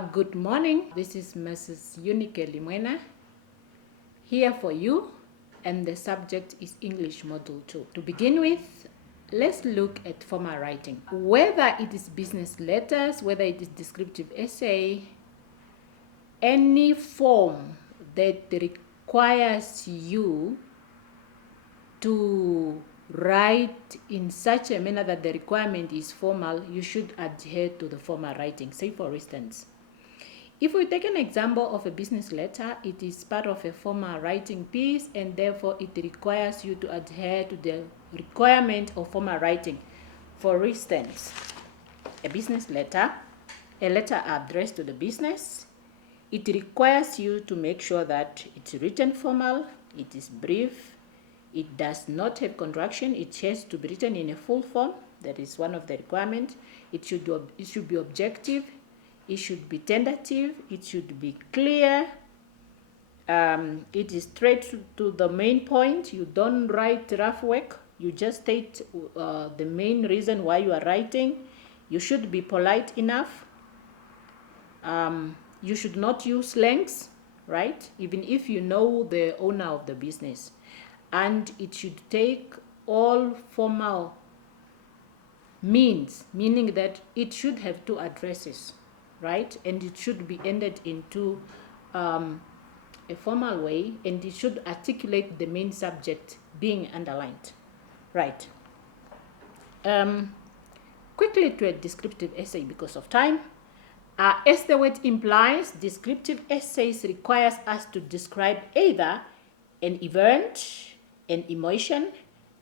Good morning. This is Mrs. Unique Limwena here for you, and the subject is English Module 2. To begin with, let's look at formal writing. Whether it is business letters, whether it is descriptive essay, any form that requires you to write in such a manner that the requirement is formal, you should adhere to the formal writing. Say, for instance, if we take an example of a business letter, it is part of a formal writing piece, and therefore it requires you to adhere to the requirement of formal writing. For instance, a business letter, a letter addressed to the business, it requires you to make sure that it's written formal, it is brief, it does not have contraction, it has to be written in a full form. That is one of the requirements. It should be objective, it should be tentative, it should be clear, it is straight to the main point. You don't write rough work, you just state the main reason why you are writing. You should be polite enough. You should not use slangs, right? Even if you know the owner of the business. And it should take all formal means, meaning that it should have two addresses, right? And it should be ended into a formal way, and it should articulate the main subject being underlined, right? Quickly to a descriptive essay because of time. As the word implies, descriptive essays requires us to describe either an event, an emotion,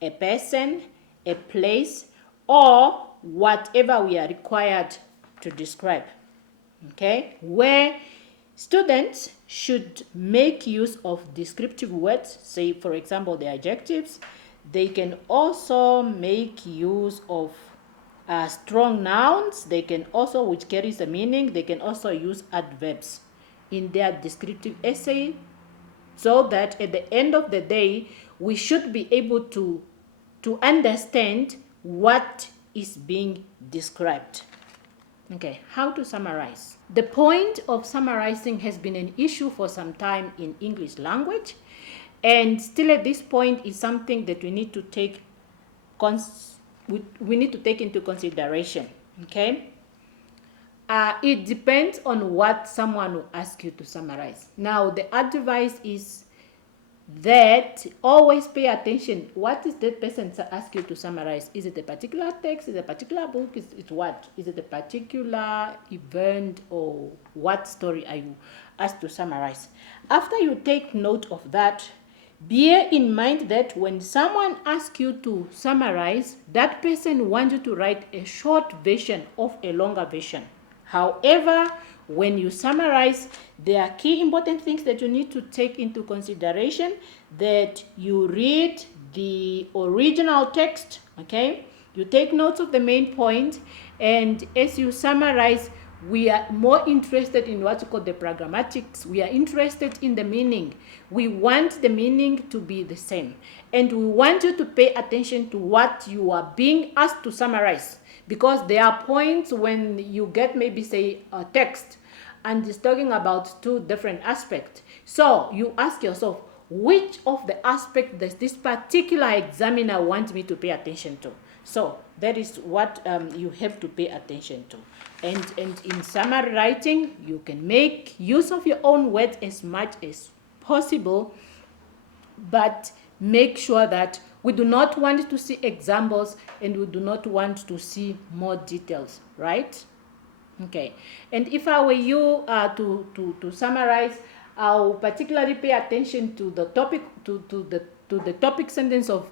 a person, a place, or whatever we are required to describe. Okay? Where students should make use of descriptive words, say for example the adjectives. They can also make use of strong nouns. They can also, which carries a meaning, they can also use adverbs in their descriptive essay, so that at the end of the day we should be able to understand what is being described. Okay, how to summarize? The point of summarizing has been an issue for some time in English language, and still at this point is something that we need to take into consideration. Okay, it depends on what someone will ask you to summarize. Now, the advice is that always pay attention. What is that person ask you to summarize? Is it a particular text? Is it a particular book? Is it what? Is it a particular event, or what story are you asked to summarize? After you take note of that, bear in mind that when someone asks you to summarize, that person wants you to write a short version of a longer version. However, when you summarize, there are key important things that you need to take into consideration: that you read the original text, okay? You take notes of the main point, and as you summarize, we are more interested in what you call the programmatics. We are interested in the meaning. We want the meaning to be the same, and we want you to pay attention to what you are being asked to summarize, because there are points when you get maybe say a text and it's talking about two different aspects. So you ask yourself, which of the aspect does this particular examiner want me to pay attention to? So that is what you have to pay attention to. And in summary writing, you can make use of your own words as much as possible, but make sure that we do not want to see examples, and we do not want to see more details, right? Okay, and if I were you to summarize, I'll particularly pay attention to the topic, to the topic sentence of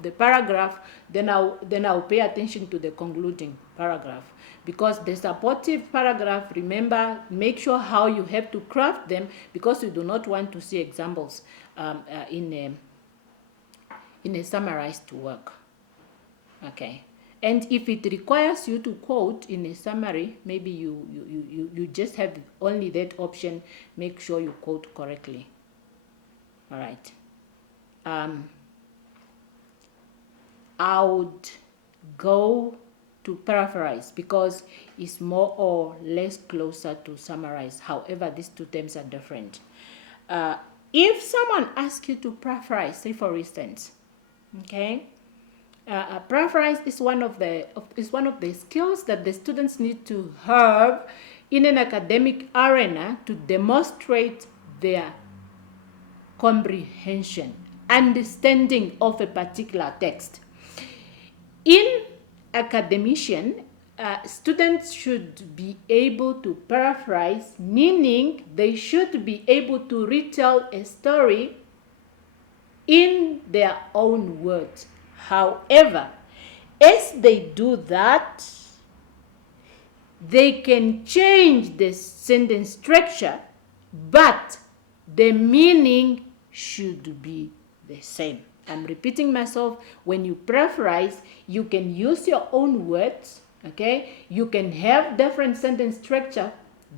the paragraph. Then I'll pay attention to the concluding paragraph, because the supportive paragraph, remember, make sure how you have to craft them, because you do not want to see examples in a summarized work. Okay. And if it requires you to quote in a summary, maybe you just have only that option. Make sure you quote correctly. All right. I would go to paraphrase because it's more or less closer to summarize. However, these two terms are different. If someone asks you to paraphrase, say for instance, okay, paraphrase is one of the skills that the students need to have in an academic arena to demonstrate their comprehension, understanding of a particular text. In academician, students should be able to paraphrase, meaning they should be able to retell a story in their own words. However, as they do that, they can change the sentence structure, but the meaning should be the same. I'm repeating myself. When you paraphrase, you can use your own words, okay? You can have different sentence structure,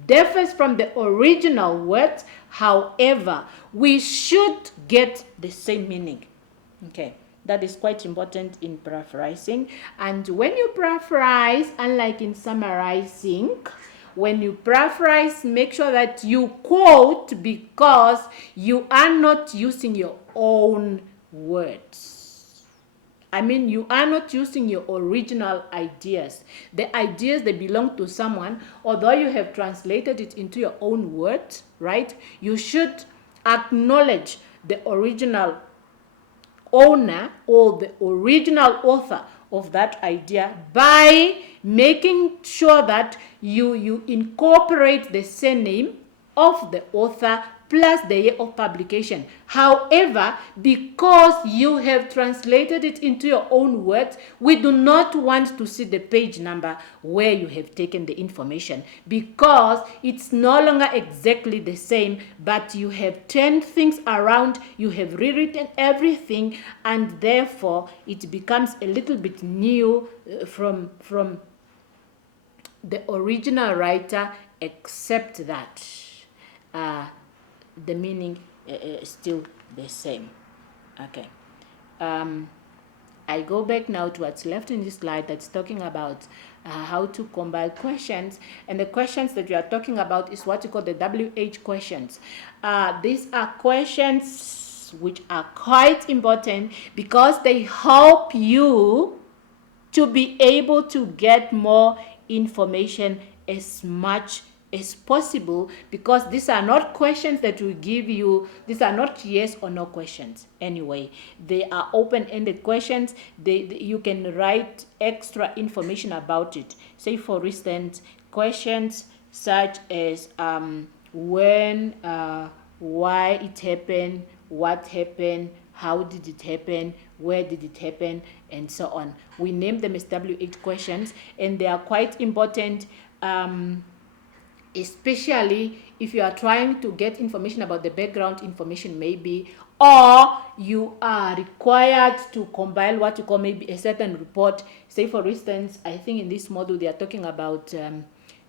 differs from the original words. However, we should get the same meaning, okay? That is quite important in paraphrasing. And when you paraphrase, unlike in summarizing, when you paraphrase, make sure that you quote because you are not using your own words. I mean, you are not using your original ideas. The ideas, they belong to someone, although you have translated it into your own words, right? You should acknowledge the original owner or the original author of that idea by making sure that you incorporate the surname of the author plus the year of publication. However, because you have translated it into your own words, we do not want to see the page number where you have taken the information because it's no longer exactly the same, but you have turned things around, you have rewritten everything, and therefore it becomes a little bit new from the original writer, except that the meaning is still the same. Okay. I go back now to what's left in this slide that's talking about how to combine questions. And the questions that we are talking about is what you call the WH questions. These are questions which are quite important because they help you to be able to get more information as much as possible, because these are not questions that will give you, these are not yes or no questions anyway. They are open-ended questions. You can write extra information about it. Say for instance, questions such as when, why it happened, what happened, how did it happen, where did it happen, and so on. We name them as WH questions, and they are quite important, especially if you are trying to get information about the background information maybe, or you are required to compile what you call maybe a certain report. Say for instance, I think in this module they are talking about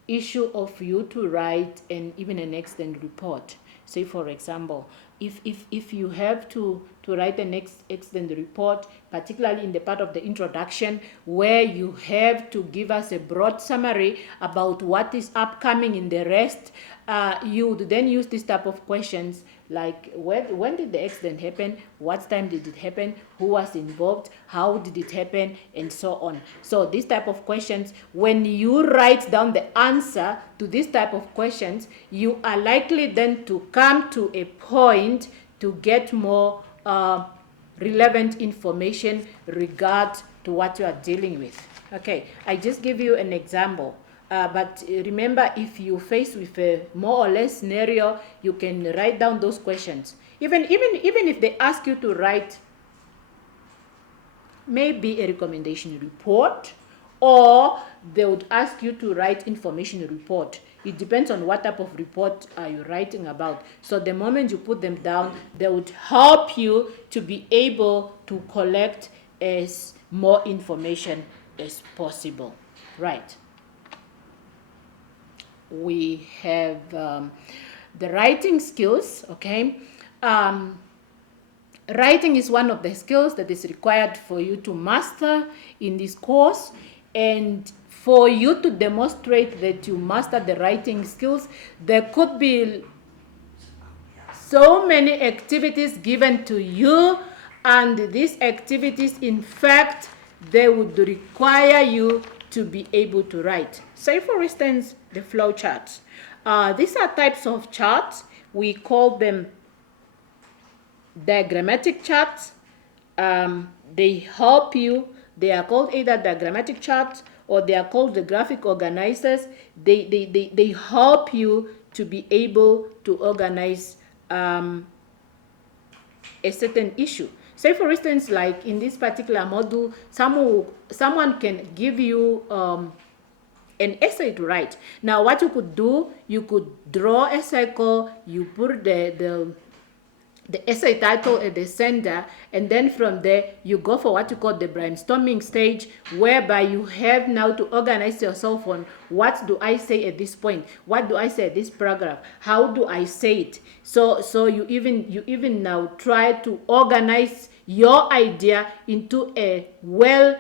issue of you to write and even an extant report. Say for example, if you have to write an extant report, particularly in the part of the introduction where you have to give us a broad summary about what is upcoming in the rest, you would then use this type of questions like when did the accident happen, what time did it happen, who was involved, how did it happen, and so on. So this type of questions, when you write down the answer to this type of questions, you are likely then to come to a point to get more relevant information regard to what you are dealing with. Okay, I just give you an example. But remember, if you face with a more or less scenario, you can write down those questions. Even if they ask you to write maybe a recommendation report, or they would ask you to write information report. It depends on what type of report are you writing about. So the moment you put them down, they would help you to be able to collect as more information as possible. Right. We have the writing skills, okay? Writing is one of the skills that is required for you to master in this course. And for you to demonstrate that you master the writing skills, there could be so many activities given to you, and these activities, in fact, they would require you to be able to write. Say, for instance, the flow charts. These are types of charts. We call them diagrammatic charts. They help you. They are called either diagrammatic charts or they are called the graphic organizers. They help you to be able to organize a certain issue. Say, for instance, like in this particular module, someone can give you an essay to write. Now, what you could do, you could draw a circle, you put the essay title at the center, and then from there you go for what you call the brainstorming stage, whereby you have now to organize yourself on what do I say at this point, what do I say at this paragraph, how do I say it. So you even now try to organize your idea into a well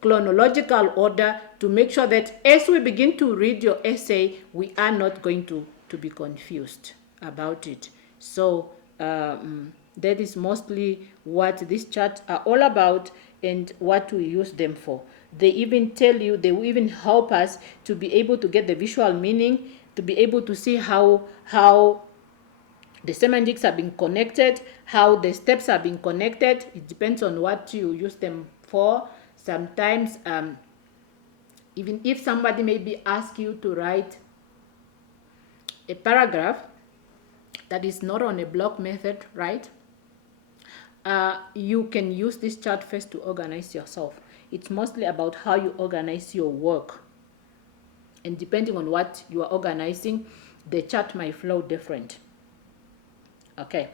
chronological order to make sure that as we begin to read your essay, we are not going to be confused about it. So that is mostly what these charts are all about and what we use them for. They even tell you, they will even help us to be able to get the visual meaning, to be able to see how the semantics are being connected, how the steps are being connected. It depends on what you use them for. Sometimes, even if somebody maybe ask you to write a paragraph that is not on a block method, right? You can use this chart first to organize yourself. It's mostly about how you organize your work. And depending on what you are organizing, the chart might flow different. Okay.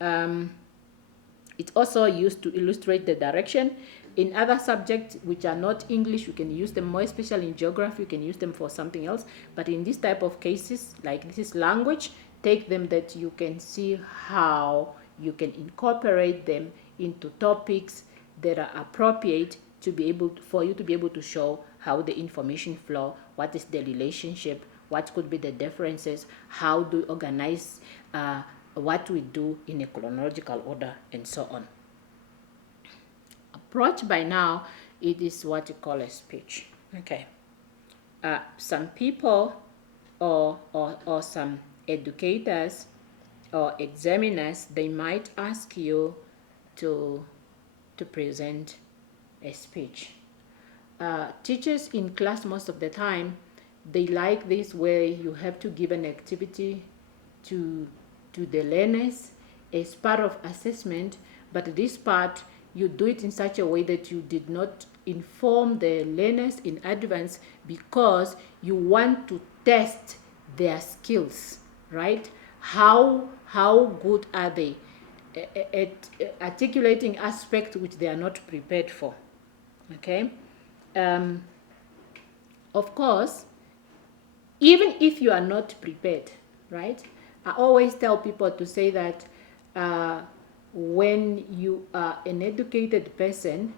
It's also used to illustrate the direction. In other subjects which are not English, you can use them more, especially in geography, you can use them for something else. But in this type of cases, like this is language, take them that you can see how you can incorporate them into topics that are appropriate to be able to, for you to be able to show how the information flow, what is the relationship, what could be the differences, how do we organize what we do in a chronological order, and so on. Approach by now, it is what you call a speech. Okay. Some people or some educators or examiners, they might ask you to present a speech. Teachers in class, most of the time, they like this where you have to give an activity to the learners as part of assessment, but this part you do it in such a way that you did not inform the learners in advance because you want to test their skills, right? How good are they at articulating aspects which they are not prepared for? Okay. Of course, even if you are not prepared, right? I always tell people to say that when you are an educated person,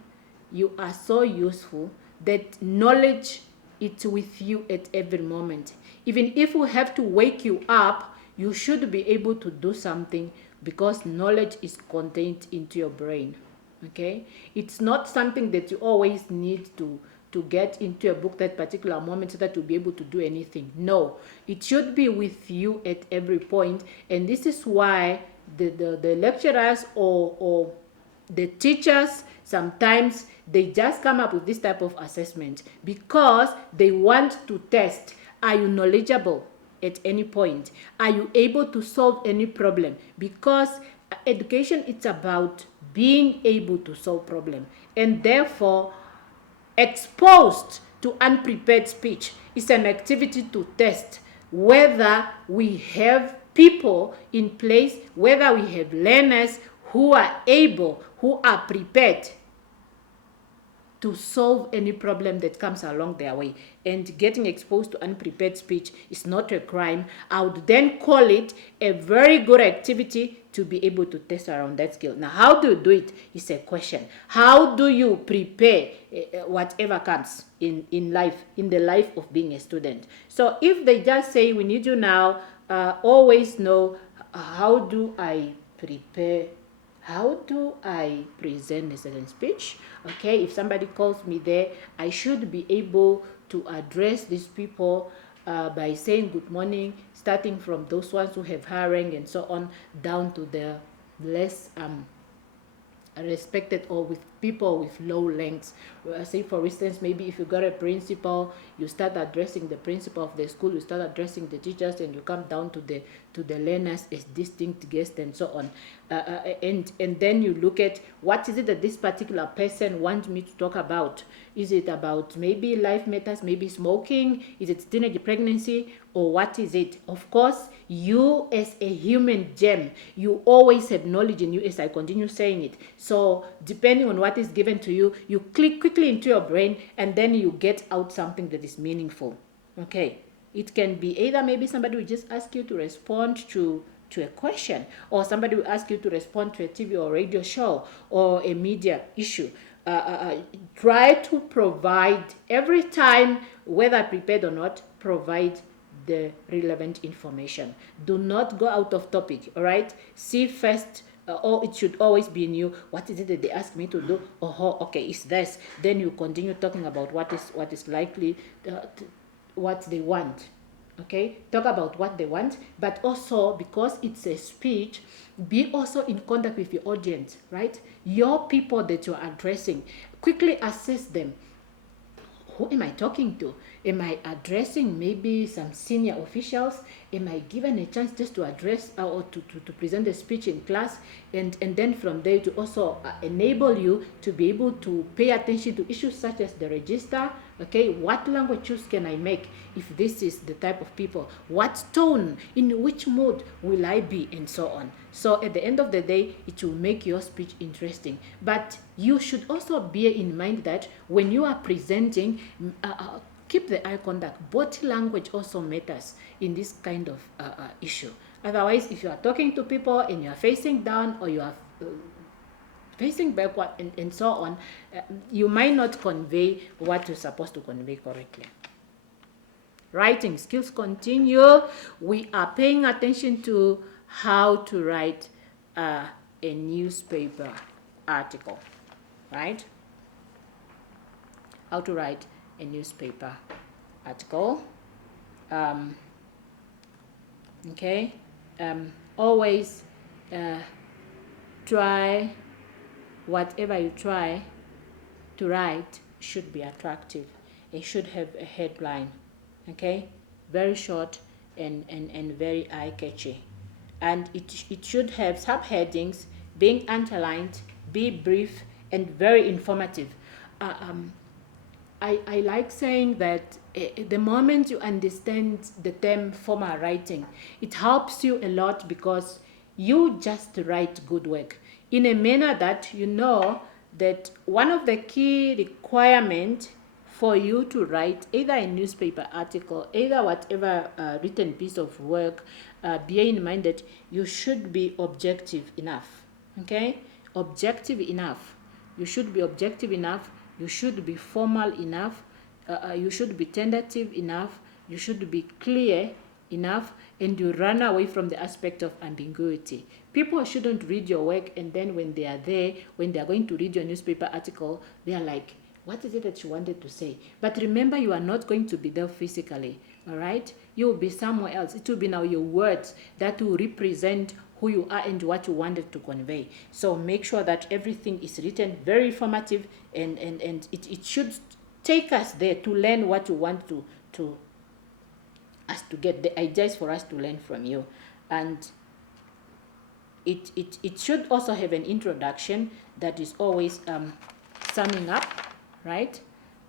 you are so useful that knowledge is with you at every moment. Even if we have to wake you up, you should be able to do something because knowledge is contained into your brain. Okay? It's not something that you always need to get into a book that particular moment so that you'll be able to do anything. No, it should be with you at every point, and this is why the lecturers or the teachers sometimes they just come up with this type of assessment because they want to test, are you knowledgeable at any point, are you able to solve any problem? Because education, it's about being able to solve problem, and therefore exposed to unprepared speech is an activity to test whether we have people in place, whether we have learners who are able, who are prepared to solve any problem that comes along their way. And getting exposed to unprepared speech is not a crime. I would then call it a very good activity to be able to test around that skill. Now, how do you do it is a question. How do you prepare whatever comes in life, in the life of being a student? So if they just say, we need you now, always know, how do I prepare? How do I present a certain speech? Okay, if somebody calls me there, I should be able to address these people by saying good morning, starting from those ones who have high rank and so on, down to the less respected, or with people with low ranks. Say for instance, maybe if you got a principal, you start addressing the principal of the school, you start addressing the teachers, and you come down to the learners as distinct guests and so on. And then you look at what is it that this particular person wants me to talk about. Is it about maybe life matters, maybe smoking? Is it teenage pregnancy, or what is it? Of course, you as a human gem, you always have knowledge in you, as I continue saying it. So depending on what is given to you, you click quickly into your brain, and then you get out something that is meaningful. Okay, it can be either maybe somebody will just ask you to respond to a question, or somebody will ask you to respond to a TV or radio show or a media issue. Try to provide every time, whether prepared or not, provide the relevant information. Do not go out of topic. All right, see first, or it should always be new. What is it that they ask me to do? Oh, okay, it's this. Then you continue talking about what is likely, what they want. Okay, talk about what they want, but also, because it's a speech, be also in contact with your audience, right? Your people that you're addressing, quickly assess them. Who am I talking to? Am I addressing maybe some senior officials? Am I given a chance just to address or to present a speech in class? And then from there to also enable you to be able to pay attention to issues such as the register. Okay, what language choice can I make if this is the type of people? What tone, in which mood will I be, and so on. So at the end of the day, it will make your speech interesting. But you should also bear in mind that when you are presenting, keep the eye contact. Body language also matters in this kind of issue. Otherwise, if you are talking to people and you are facing down, or you are facing backward and so on, you might not convey what you're supposed to convey correctly. Writing skills continue. We are paying attention to how to write a newspaper article, right? How to write a newspaper article. Okay, always try, whatever you try to write should be attractive. It should have a headline, okay, very short and very eye-catchy, and it should have subheadings, being underlined, be brief and very informative. I like saying that the moment you understand the term formal writing, it helps you a lot, because you just write good work in a manner that you know that one of the key requirements for you to write either a newspaper article, either whatever written piece of work, bear in mind that you should be objective enough. Okay, objective enough. You should be objective enough. You should be formal enough. You should be tentative enough. You should be clear enough, and you run away from the aspect of ambiguity. People shouldn't read your work, and then when they are there, when they are going to read your newspaper article, they are like, what is it that you wanted to say? But remember, you are not going to be there physically, all right? You will be somewhere else. It will be now your words that will represent who you are and what you wanted to convey. So make sure that everything is written very informative, and it should take us there to learn what you want to us to get. The idea is for us to learn from you, and it should also have an introduction that is always summing up, right?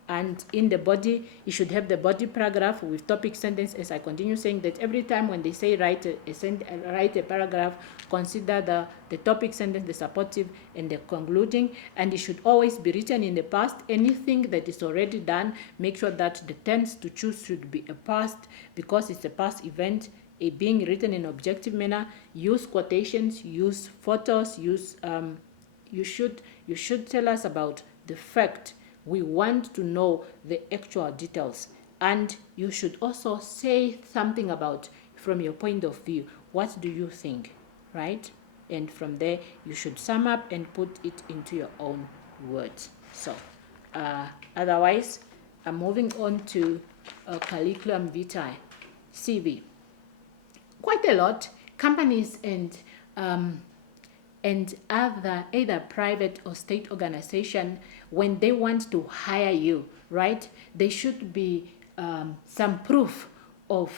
And in the body, you should have the body paragraph with topic sentence. As I continue saying that every time when they say write a paragraph, consider the topic sentence, the supportive, and the concluding. And it should always be written in the past. Anything that is already done, make sure that the tense to choose should be a past, because it's a past event. It being written in objective manner. Use quotations, use photos, use you should tell us about the fact. We want to know the actual details. And you should also say something about, from your point of view, what do you think, right? And from there, you should sum up and put it into your own words. So, otherwise, I'm moving on to curriculum vitae, CV. Quite a lot. Companies and other either private or state organization, when they want to hire you, right, there should be some proof of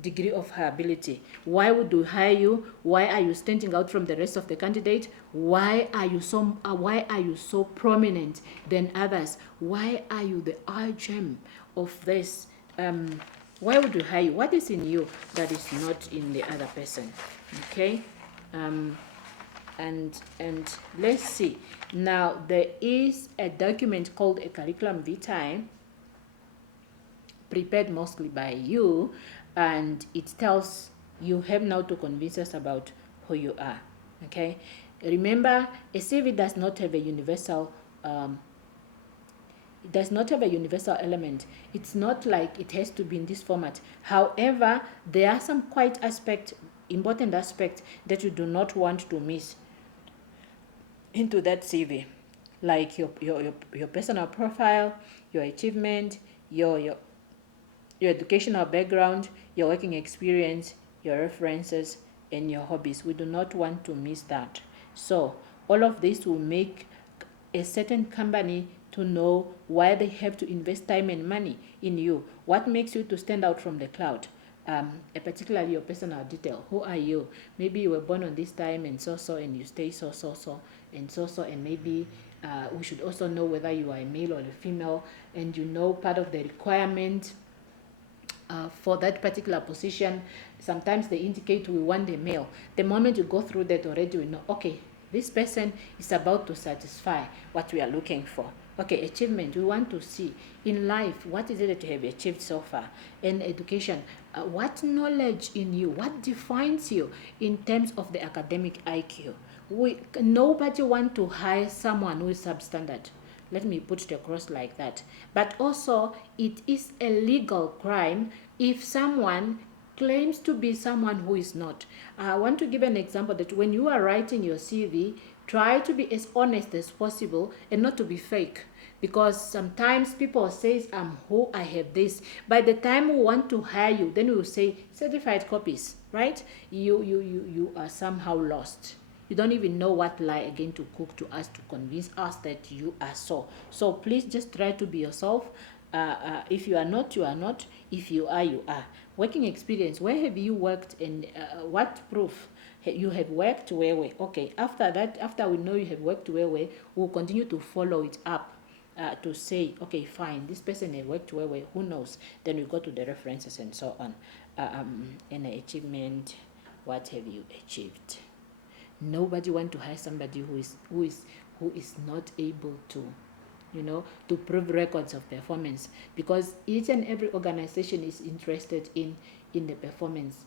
degree of ability. Why would we hire you? Why are you standing out from the rest of the candidate? Why are you so prominent than others? Why are you the gem of this? Why would we hire you? What is in you that is not in the other person? Okay. And let's see. Now, there is a document called a curriculum vitae, prepared mostly by you, and it tells you have now to convince us about who you are. Okay. Remember, a CV does not have a universal it does not have a universal element. It's not like it has to be in this format. However, there are some important aspects that you do not want to miss into that CV, like your personal profile, your achievement, your educational background, your working experience, your references, and your hobbies. We do not want to miss that. So all of this will make a certain company to know why they have to invest time and money in you. What makes you to stand out from the crowd? Particularly your personal detail. Who are you? Maybe you were born on this time and so, and you stay so, and maybe we should also know whether you are a male or a female, and you know part of the requirement for that particular position. Sometimes they indicate we want a male. The moment you go through that already, we know, okay, this person is about to satisfy what we are looking for. Okay, achievement, we want to see in life, what is it that you have achieved so far? In education, what knowledge in you, what defines you in terms of the academic IQ? Nobody want to hire someone who is substandard. Let me put it across like that. But also, it is a legal crime if someone claims to be someone who is not. I want to give an example that when you are writing your CV, try to be as honest as possible and not to be fake. Because sometimes people say, I'm who, I have this. By the time we want to hire you, then we will say certified copies, right? You are somehow lost. You don't even know what lie again to cook to us to convince us that you are so. So please just try to be yourself. If you are not, you are not. If you are, you are. Working experience, where have you worked and what proof you have worked where? Okay, after that, after we know you have worked where, we'll continue to follow it up to say, okay, fine, this person has worked where, who knows? Then we go to the references and so on. And achievement, what have you achieved? Nobody want to hire somebody who is not able to, to prove records of performance, because each and every organization is interested in the performance.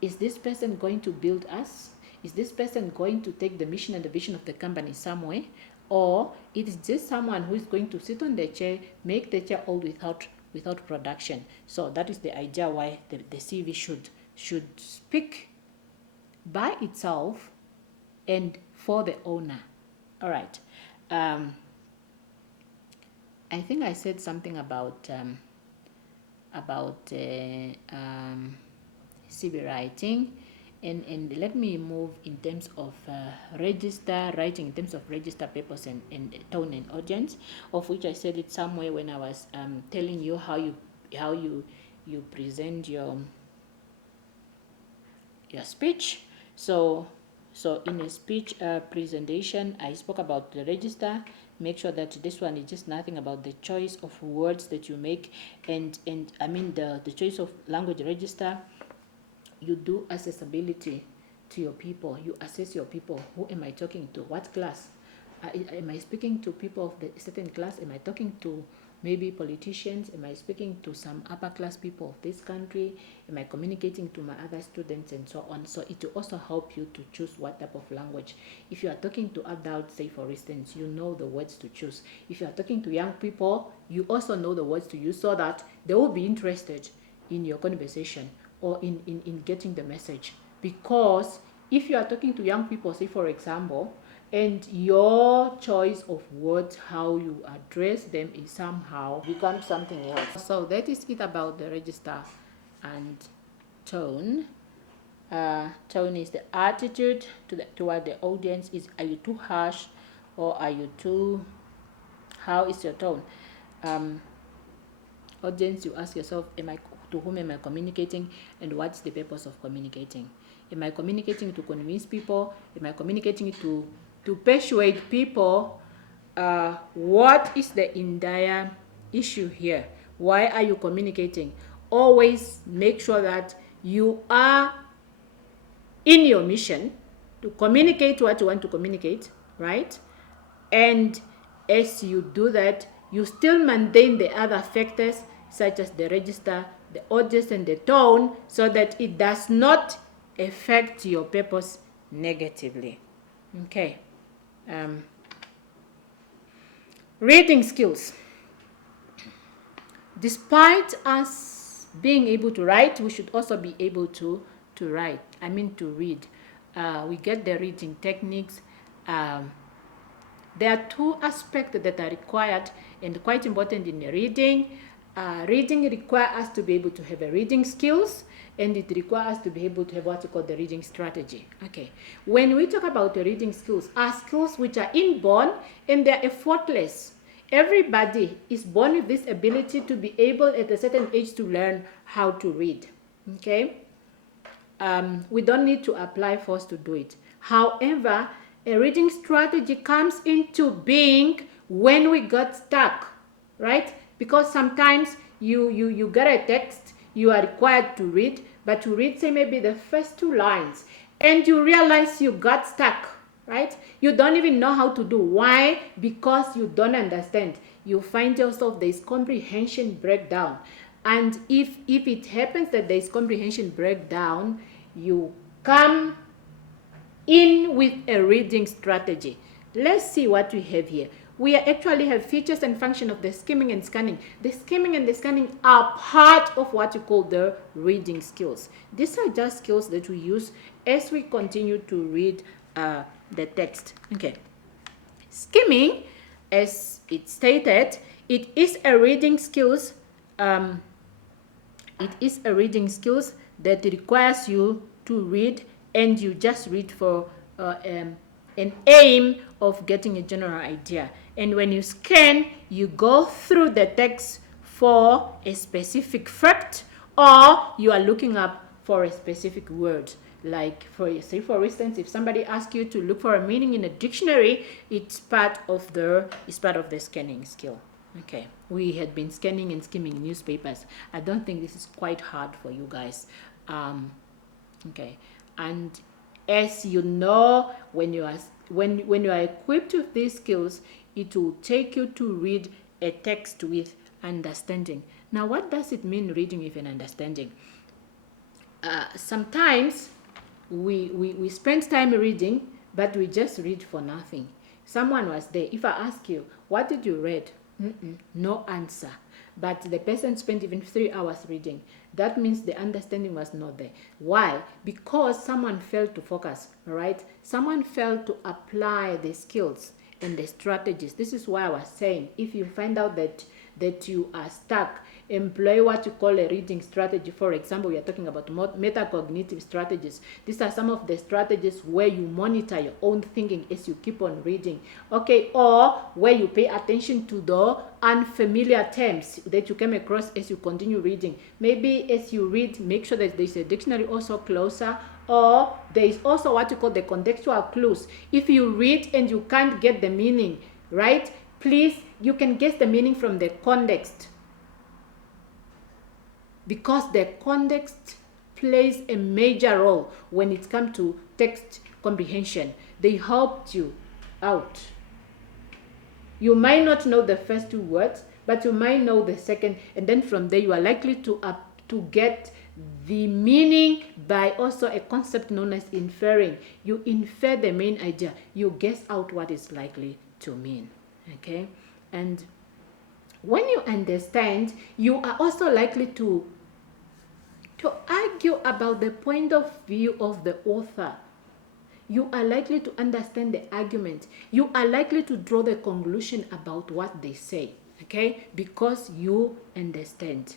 Is this person going to build us? Is this person going to take the mission and the vision of the company somewhere? Or it is just someone who is going to sit on the chair, make the chair all without production? So that is the idea why the CV should speak by itself and for the owner. All right. I think I said something about CV writing, and let me move in terms of register writing, in terms of register purpose and tone and audience, of which I said it somewhere when I was telling you how you present your speech. So So in a speech presentation, I spoke about the register. Make sure that this one is just nothing about the choice of words that you make, and I mean the choice of language register. You do accessibility to your people. You assess your people. Who am I talking to? What class? Am I speaking to people of the certain class? Am I talking to maybe politicians? Am I speaking to some upper class people of this country? Am I communicating to my other students and so on? So it will also help you to choose what type of language. If you are talking to adults, say for instance, you know the words to choose. If you are talking to young people, you also know the words to use so that they will be interested in your conversation or in getting the message. Because if you are talking to young people, say for example, and your choice of words, how you address them, is somehow becomes something else. So that is it about the register. And tone. Tone is the attitude toward the audience. Are you too harsh, or are you too, how is your tone? Audience, you ask yourself, to whom am I communicating, and what's the purpose of communicating? Am I communicating to convince people? Am I communicating to persuade people? What is the entire issue here? Why are you communicating? Always make sure that you are in your mission to communicate what you want to communicate, right? And as you do that, you still maintain the other factors such as the register, the audience, and the tone, so that it does not affect your purpose negatively. Okay. Reading skills. Despite us being able to write, we should also be able to write. I mean to read. We get the reading techniques. There are two aspects that are required and quite important in reading. Reading requires us to be able to have a reading skills, and it requires us to be able to have what you call the reading strategy. Okay. When we talk about the reading skills, are skills which are inborn and they're effortless. Everybody is born with this ability to be able at a certain age to learn how to read. Okay. We don't need to apply force to do it. However, a reading strategy comes into being when we got stuck, right? Because sometimes you get a text you are required to read, but you read, say, maybe the first 2 lines, and you realize you got stuck, right? You don't even know how to do. Why? Because you don't understand. You find yourself, there is comprehension breakdown. And if it happens that there is comprehension breakdown, you come in with a reading strategy. Let's see what we have here. We actually have features and function of the skimming and scanning. The skimming and the scanning are part of what you call the reading skills. These are just skills that we use as we continue to read the text. Okay. Skimming, as it stated, it is a reading skills. It is a reading skills that requires you to read, and you just read for an aim of getting a general idea. And when you scan, you go through the text for a specific fact, or you are looking up for a specific word. Like, for instance, if somebody asks you to look for a meaning in a dictionary, it's part of the scanning skill. Okay, we had been scanning and skimming newspapers. I don't think this is quite hard for you guys. Okay, and as you know, when you are equipped with these skills, it will take you to read a text with understanding. Now, what does it mean, reading with an understanding? Sometimes we spend time reading, but we just read for nothing. Someone was there. If I ask you, what did you read? No answer. But the person spent even 3 hours reading. That means the understanding was not there. Why? Because someone failed to focus, right? Someone failed to apply the skills and the strategies. This is why I was saying, if you find out that you are stuck, employ what you call a reading strategy. For example, we are talking about metacognitive strategies. These are some of the strategies where you monitor your own thinking as you keep on reading. Okay, or where you pay attention to the unfamiliar terms that you came across as you continue reading. Maybe as you read, make sure that there's a dictionary also closer, or there is also what you call the contextual clues. If you read and you can't get the meaning, right, please, you can guess the meaning from the context, because the context plays a major role when it comes to text comprehension. They helped you out. You might not know the first two words, but you might know the second, and then from there you are likely to get the meaning by also a concept known as inferring. You infer the main idea, you guess out what it's likely to mean. Okay, and when you understand, you are also likely to argue about the point of view of the author. You are likely to understand the argument. You are likely to draw the conclusion about what they say, okay? Because you understand.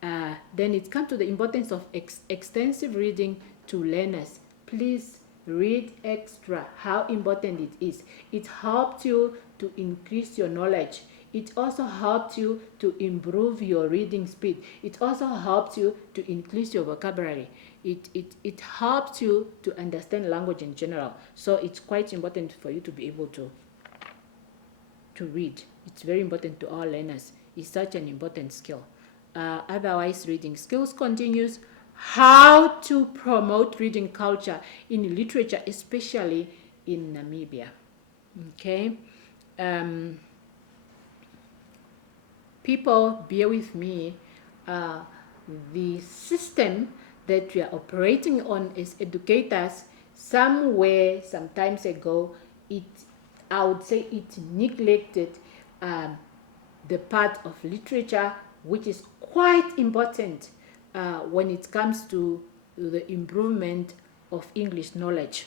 Then it comes to the importance of extensive reading to learners. Please read extra. How important it is. It helps you to increase your knowledge. It also helps you to improve your reading speed. It also helps you to increase your vocabulary. It helps you to understand language in general. So it's quite important for you to be able to read. It's very important to all learners. It's such an important skill. Otherwise, reading skills continues. How to promote reading culture in literature, especially in Namibia. Okay. People, bear with me. The system that we are operating on as educators, some times ago, I would say it neglected the part of literature, which is quite important when it comes to the improvement of English knowledge.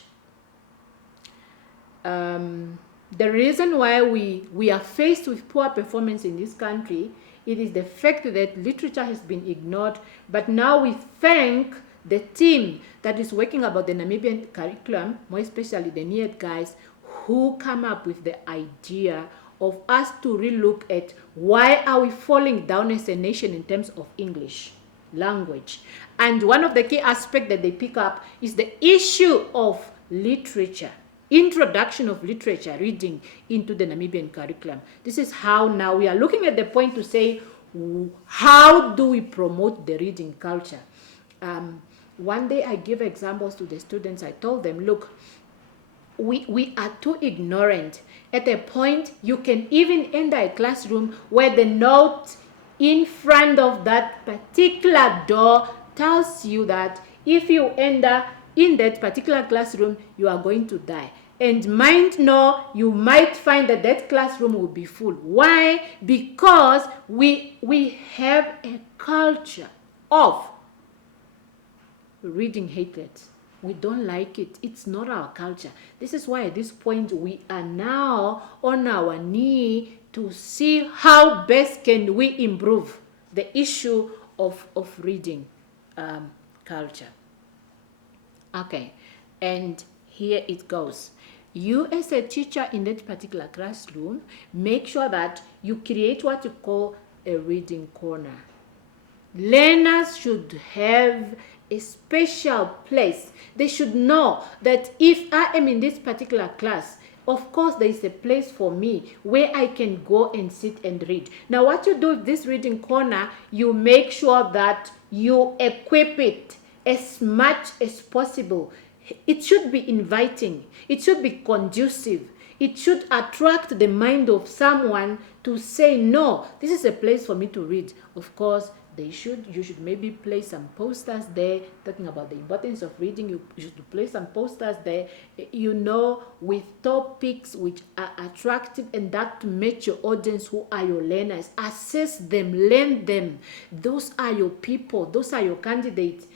The reason why we are faced with poor performance in this country, it is the fact that literature has been ignored. But now we thank the team that is working about the Namibian curriculum, more especially the NEED guys, who come up with the idea of us to relook at why are we falling down as a nation in terms of English language. And one of the key aspects that they pick up is the issue of literature. Introduction of literature reading into the Namibian curriculum. This is how now we are looking at the point to say, how do we promote the reading culture? One day I gave examples to the students. I told them, look, we are too ignorant. At a point, you can even enter a classroom where the note in front of that particular door tells you that if you enter in that particular classroom, you are going to die. And mind no, you might find that that classroom will be full. Why? Because we have a culture of reading hatred. We don't like it. It's not our culture. This is why at this point we are now on our knee to see how best can we improve the issue of reading culture. Okay, and here it goes. You as a teacher in that particular classroom, make sure that you create what you call a reading corner. Learners should have a special place. They should know that if I am in this particular class, of course there is a place for me where I can go and sit and read. Now what you do with this reading corner, you make sure that you equip it as much as possible. It should be inviting. It should be conducive. It should attract the mind of someone to say, no, this is a place for me to read. Of course, you should maybe place some posters there talking about the importance of reading. You should place some posters there, with topics which are attractive and that to match your audience, who are your learners. Assess them, learn them. Those are your people. Those are your candidates.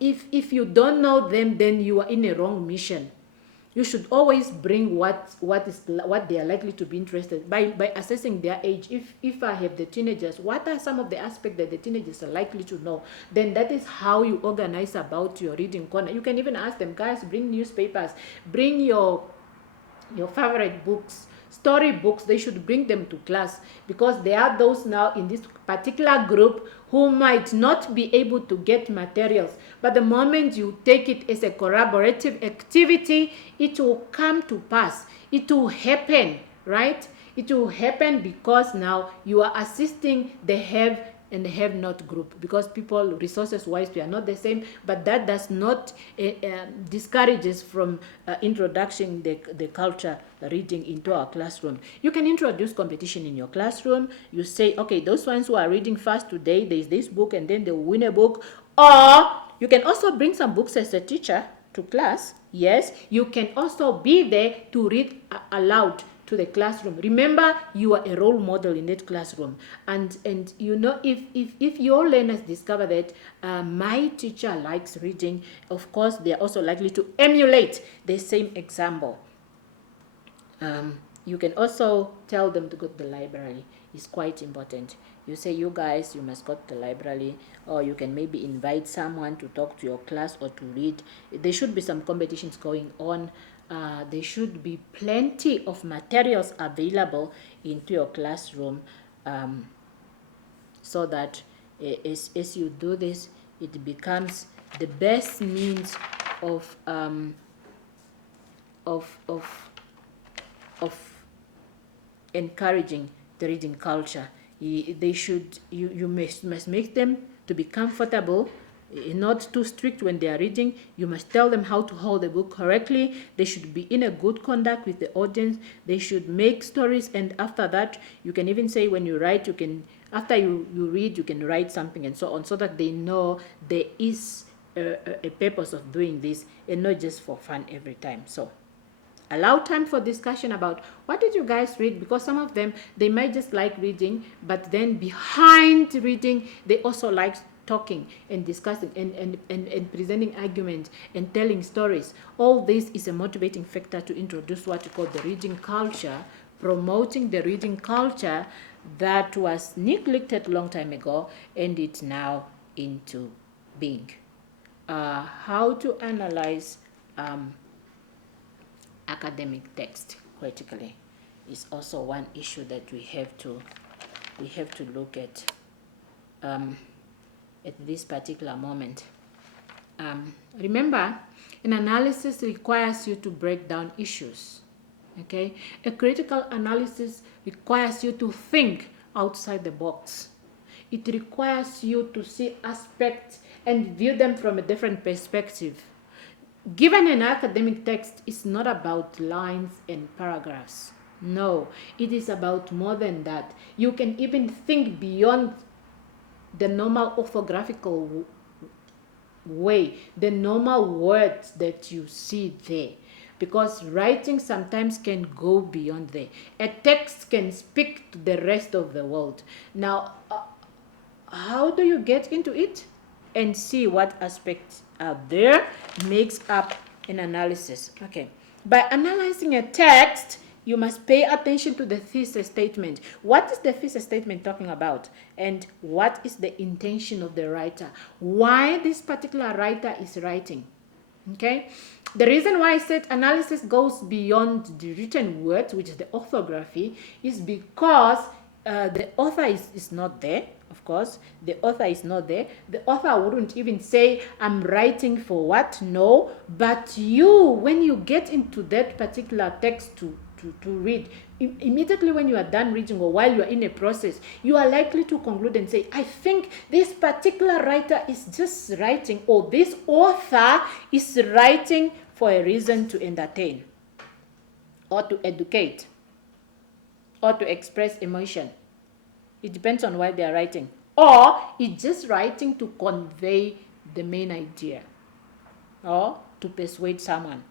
If you don't know them, then you are in a wrong mission. You should always bring what they are likely to be interested by assessing their age. If I have the teenagers, what are some of the aspects that the teenagers are likely to know? Then that is how you organize about your reading corner. You can even ask them, guys, bring newspapers, bring your favorite books, story books. They should bring them to class, because there are those now in this particular group who might not be able to get materials. But the moment you take it as a collaborative activity, it will come to pass. It will happen, right? It will happen because now you are assisting the have and the have not group, because people resources wise we are not the same, but that does not discourages from introducing the culture reading into our classroom. You can introduce competition in your classroom. You say, okay, those ones who are reading fast today, there is this book, and then they will win a book. Or you can also bring some books as a teacher to class. Yes, you can also be there to read aloud to the classroom. Remember, you are a role model in that classroom, and you know, if your learners discover that my teacher likes reading, of course they are also likely to emulate the same example. You can also tell them to go to the library. It's quite important. You say, you guys, you must go to the library, or you can maybe invite someone to talk to your class or to read. There should be some competitions going on. There should be plenty of materials available into your classroom, so that as you do this, it becomes the best means of encouraging the reading culture. You must make them to be comfortable, not too strict when they are reading. You must tell them how to hold the book correctly. They should be in a good conduct with the audience. They should make stories, and after that, you can even say, when you write, you can, after you read, you can write something and so on, so that they know there is a purpose of doing this, and not just for fun every time. So allow time for discussion about what did you guys read, because some of them, they might just like reading, but then behind reading they also like talking and discussing and presenting arguments and telling stories. All this is a motivating factor to introduce what we call the reading culture, promoting the reading culture that was neglected long time ago, and it's now into being. How to analyze academic text critically is also one issue that we have to look at this particular moment. Remember, an analysis requires you to break down issues. Okay, a critical analysis requires you to think outside the box. It requires you to see aspects and view them from a different perspective. Given an academic text, it's not about lines and paragraphs. No, it is about more than that. You can even think beyond the normal orthographical way, the normal words that you see there, because writing sometimes can go beyond there. A text can speak to the rest of the world. Now, how do you get into it and see what aspects are there makes up an analysis? Okay, by analyzing a text, you must pay attention to the thesis statement. What is the thesis statement talking about? And what is the intention of the writer? Why this particular writer is writing? Okay, the reason why I said analysis goes beyond the written words, which is the orthography, is because the author is not there. Of course, the author is not there. The author wouldn't even say, I'm writing for what? No. But you, when you get into that particular text to read, immediately when you are done reading, or while you are in a process, you are likely to conclude and say, I think this particular writer is just writing, or this author is writing for a reason to entertain, or to educate, or to express emotion. It depends on why they are writing. Or it's just writing to convey the main idea, or to persuade someone.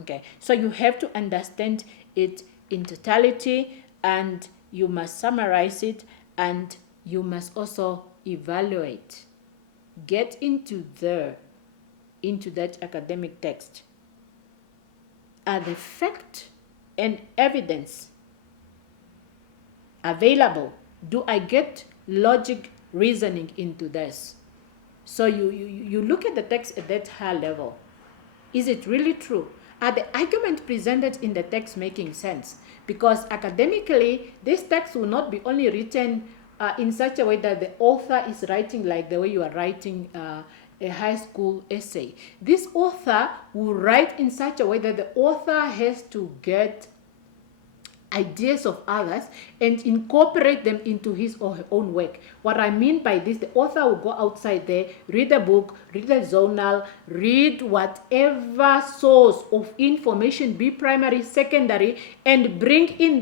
Okay, so you have to understand it in totality, and you must summarize it, and you must also evaluate. Get into that academic text. Are the fact and evidence available? Do I get logic reasoning into this? So you look at the text at that high level. Is it really true? Are the arguments presented in the text making sense? Because academically, this text will not be only written in such a way that the author is writing like the way you are writing a high school essay. This author will write in such a way that the author has to get ideas of others and incorporate them into his or her own work. What I mean by this, the author will go outside there, read a book, read a journal, read whatever source of information, be primary, secondary, and bring in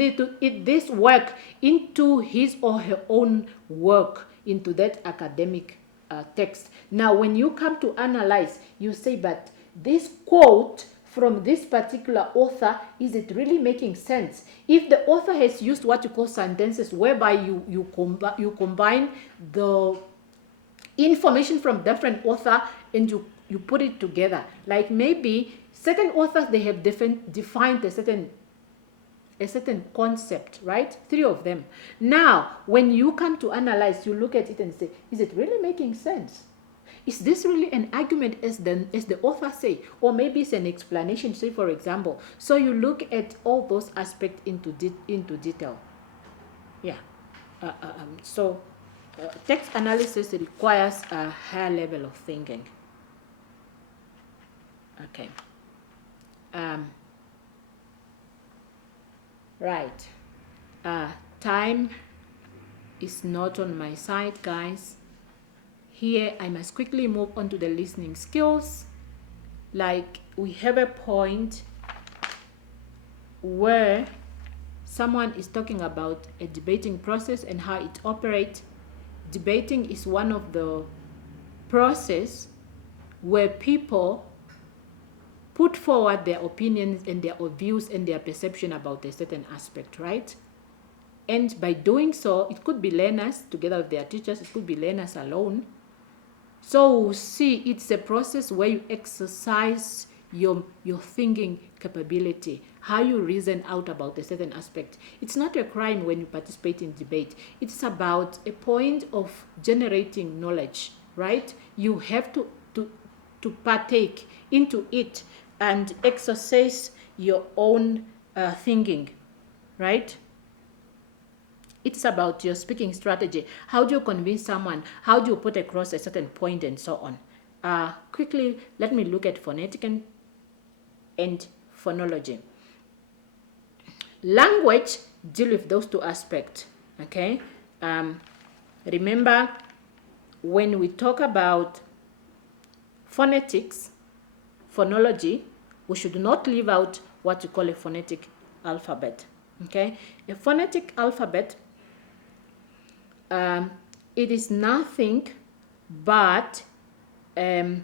this work into his or her own work, into that academic text. Now, when you come to analyze, you say, but this quote from this particular author, is it really making sense? If the author has used what you call sentences, whereby you combine the information from different author and you put it together, like maybe certain authors, they have defined a certain concept, right? 3 of them. Now, when you come to analyze, you look at it and say, is it really making sense? Is this really an argument as the author say? Or maybe it's an explanation, say for example. So you look at all those aspects into detail. Yeah. So text analysis requires a higher level of thinking. Okay. Right. Time is not on my side, guys. Here, I must quickly move on to the listening skills. Like, we have a point where someone is talking about a debating process and how it operates. Debating is one of the process where people put forward their opinions and their views and their perception about a certain aspect, right? And by doing so, it could be learners together with their teachers, it could be learners alone. So see, it's a process where you exercise your thinking capability, how you reason out about a certain aspect. It's not a crime when you participate in debate. It's about a point of generating knowledge, right? You have to partake into it and exercise your own thinking, right? It's about your speaking strategy. How do you convince someone? How do you put across a certain point and so on? Quickly, let me look at phonetic and phonology. Language deal with those 2 aspects, okay? Remember, when we talk about phonetics, phonology, we should not leave out what you call a phonetic alphabet, okay? A phonetic alphabet, it is nothing but a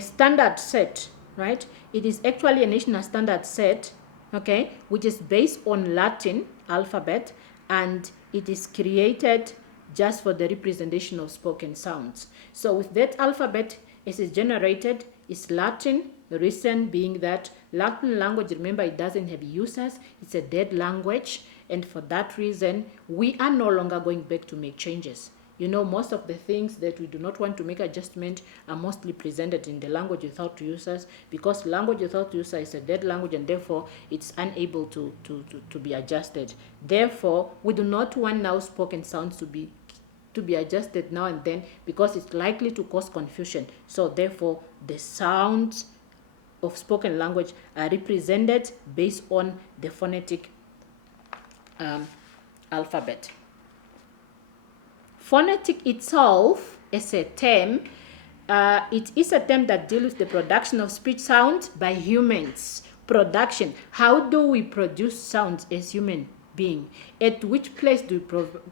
standard set, right? It is actually a national standard set, okay, which is based on Latin alphabet, and it is created just for the representation of spoken sounds. So with that alphabet, as is generated, is Latin. The reason being that Latin language, remember, it doesn't have users. It's a dead language. And for that reason, we are no longer going back to make changes. You know, most of the things that we do not want to make adjustment are mostly presented in the language without users, because language without user is a dead language, and therefore it's unable to be adjusted. Therefore, we do not want now spoken sounds to be adjusted now and then, because it's likely to cause confusion. So therefore, the sounds of spoken language are represented based on the phonetic alphabet. Phonetic itself as a term, it is a term that deals with the production of speech sounds by humans. Production. How do we produce sounds as human being? At which place do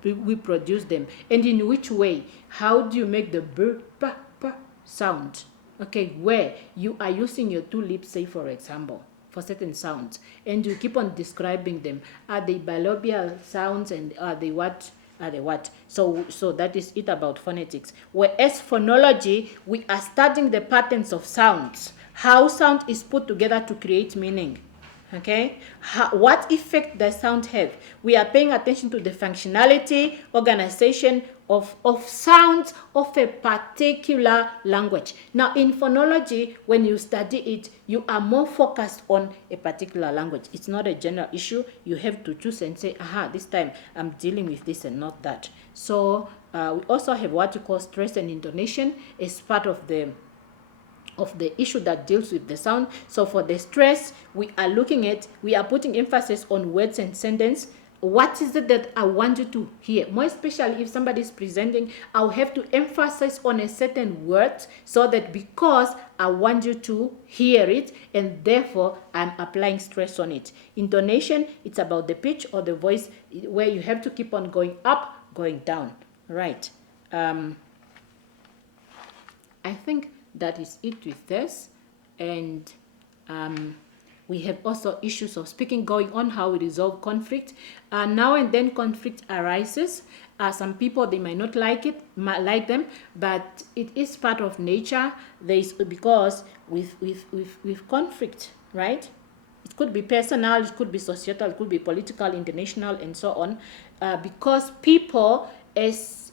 we produce them? And in which way? How do you make the b, p, p sound? Okay, where you are using your 2 lips, say for example, for certain sounds, and you keep on describing them. Are they bilabial sounds, and are they what? Are they what? So that is it about phonetics. Whereas phonology, we are studying the patterns of sounds, how sound is put together to create meaning. Okay, what effect does sound have? We are paying attention to the functionality, organization of sounds of a particular language. Now, in phonology, when you study it, you are more focused on a particular language. It's not a general issue. You have to choose and say, aha, this time I'm dealing with this and not that. So we also have what we call stress and intonation as part of the issue that deals with the sound. So for the stress, we are putting emphasis on words and sentence. What is it that I want you to hear? More especially if somebody is presenting, I'll have to emphasize on a certain word so that because I want you to hear it and therefore I'm applying stress on it. Intonation, it's about the pitch or the voice where you have to keep on going up, going down. Right. I think that is it with this. And we have also issues of speaking going on, how we resolve conflict. Now and then conflict arises. Some people, they might not like them, but it is part of nature. Because with conflict, right? It could be personal, it could be societal, it could be political, international, and so on. Because people, as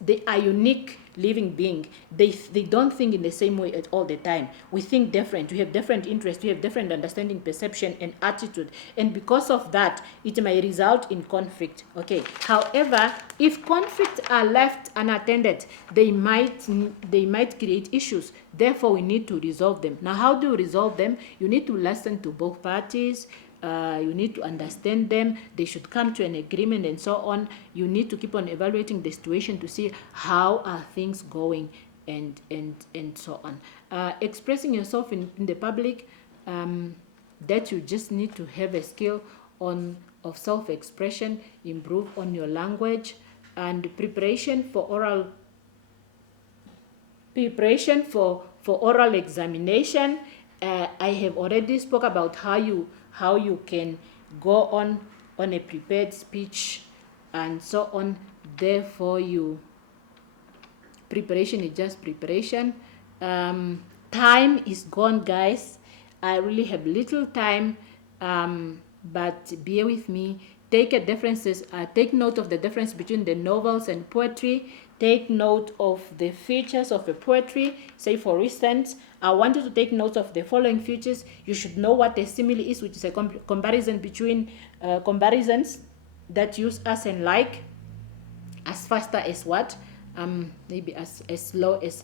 they are unique living being, they don't think in the same way at all the time. We think different, we have different interests, we have different understanding, perception, and attitude, and because of that it may result in conflict. Okay, however, if conflicts are left unattended, they might create issues. Therefore we need to resolve them. Now, how do you resolve them? You need to listen to both parties. You need to understand them. They should come to an agreement and so on. You need to keep on evaluating the situation to see how are things going and so on. Expressing yourself in the public, that you just need to have a skill of self-expression, improve on your language, and preparation for oral examination. I have already spoke about how you can go on a prepared speech and so on. Therefore, preparation is just preparation. Time is gone, guys. I really have little time, but bear with me. Take note of the difference between the novels and poetry. Take note of the features of a poetry. Say, for instance, I want you to take note of the following features. You should know what a simile is, which is a comparison between comparisons that use as and like. As faster as what? Maybe as slow as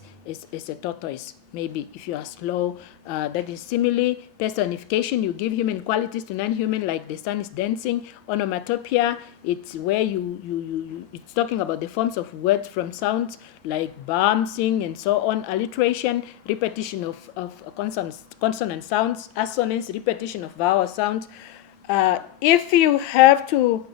a tortoise. Maybe if you are slow, that is simile. Personification, you give human qualities to non-human, like the sun is dancing. Onomatopoeia, it's where it's talking about the forms of words from sounds like bouncing and so on. Alliteration, repetition of consonant sounds. Assonance, repetition of vowel sounds. If you have to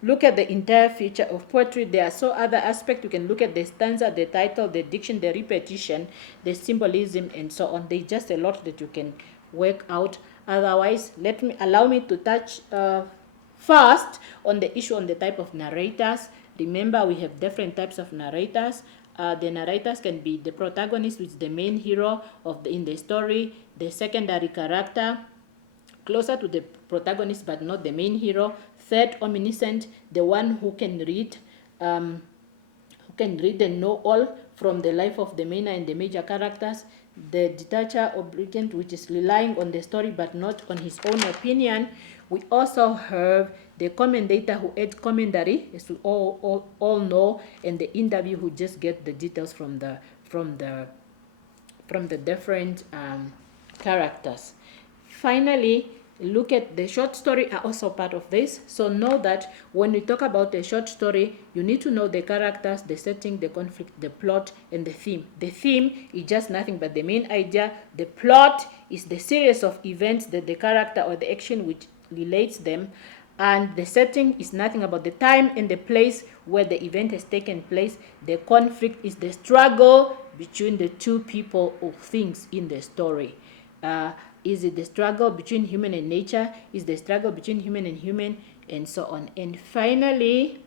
look at the entire feature of poetry, there are so other aspects. You can look at the stanza, the title, the diction, the repetition, the symbolism, and so on. There's just a lot that you can work out. Otherwise, allow me to touch first on the issue on the type of narrators. Remember, we have different types of narrators. The narrators can be the protagonist, which is the main hero in the story, the secondary character, closer to the protagonist but not the main hero. Third, omniscient, the one who can read and know all from the life of the main and the major characters. The detacher, obligent, which is relying on the story but not on his own opinion. We also have the commentator who adds commentary, as we all know, and the interview who just get the details from the different characters. Finally, look at the short story are also part of this. So know that when we talk about a short story, you need to know the characters, the setting, the conflict, the plot, and the theme. The theme is just nothing but the main idea. The plot is the series of events that the character or the action which relates them. And the setting is nothing about the time and the place where the event has taken place. The conflict is the struggle between the two people or things in the story. Is it the struggle between human and nature? Is the struggle between human and human? And so on. And finally,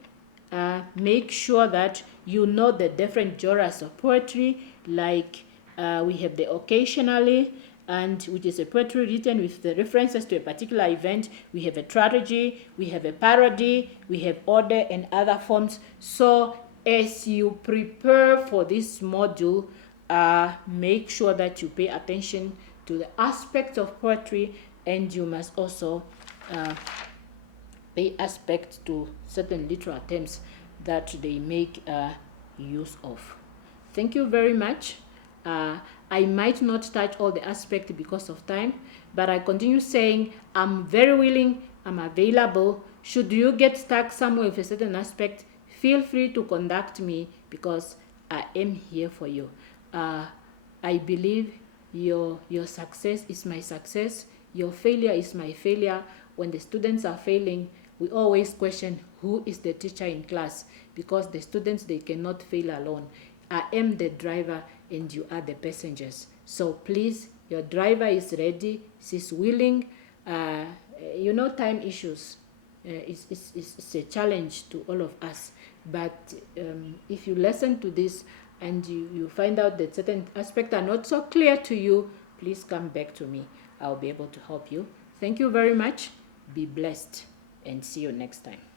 make sure that you know the different genres of poetry. Like we have the occasionally, and which is a poetry written with the references to a particular event. We have a tragedy, we have a parody, we have order and other forms. So as you prepare for this module, make sure that you pay attention to the aspects of poetry, and you must also pay aspect to certain literal terms that they make use of. Thank you very much. I might not touch all the aspects because of time, but I continue saying I'm very willing, I'm available. Should you get stuck somewhere with a certain aspect, feel free to contact me because I am here for you. I believe your success is my success, your failure is my failure. When the students are failing, we always question who is the teacher in class, because the students, they cannot fail alone. I am the driver and you are the passengers. So please, your driver is ready, she's willing. Time issues it's a challenge to all of us. But if you listen to this and you find out that certain aspects are not so clear to you, please come back to me. I'll be able to help you. Thank you very much. Be blessed and see you next time.